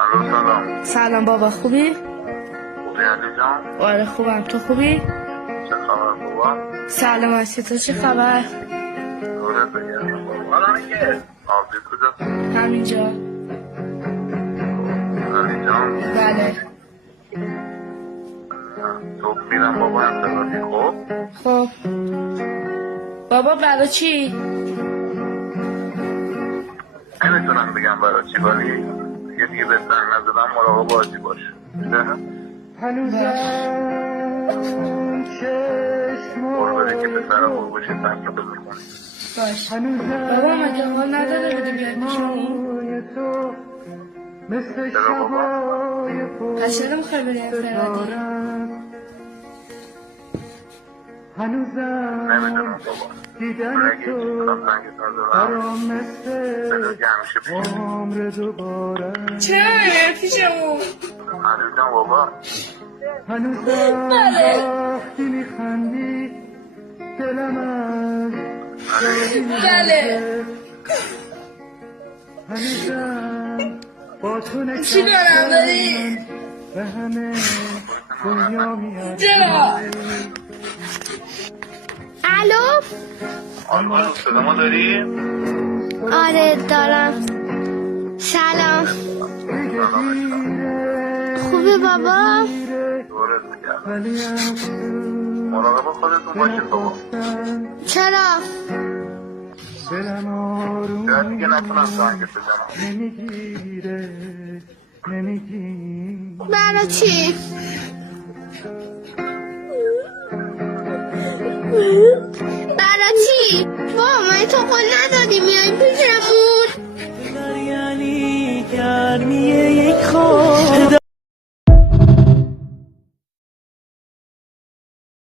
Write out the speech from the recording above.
الو سلام. سلام بابا، خوبی؟ خوبی علی جان؟ آره خوبم، تو خوبی؟ چه خبر بابا؟ سلامتی، تو چه خبر؟ دورت بگردم بابا. حالا میگه آبی کجاست؟ همینجا. علی جان؟ بله. تو میرم بابا انتظاری. خب خب بابا برای چی؟ نمیتونم بگم برای چی، ولی دیگه به زن نزدم مراقب بازی باش. باش. برو بده که پسر خوب باشی تنگ بازی کنی. باش بابا، مگه حال نداره بده بیای پیشمون؟ چرا بابا؟ پس چرا میخوای بری انفرادی؟ نمیدونم بابا، من اگه ایچی کنم تنگتون دارم بده که همیشه پیشم. چرا نمیای پیشمون؟ علی جان بابا. بله بله. چی دارم داری؟ چرا؟ الو؟ آلمان صدا ما داری؟ آره دارم. سلام. خوبه بابا؟ دورت بگردم. مراقب خودتون باشید بابا. چرا؟ شاید دیگه نتونم تنگت بزنم. برای چی؟ برای چی؟ بابا من تو قول ندادی میای پیشم.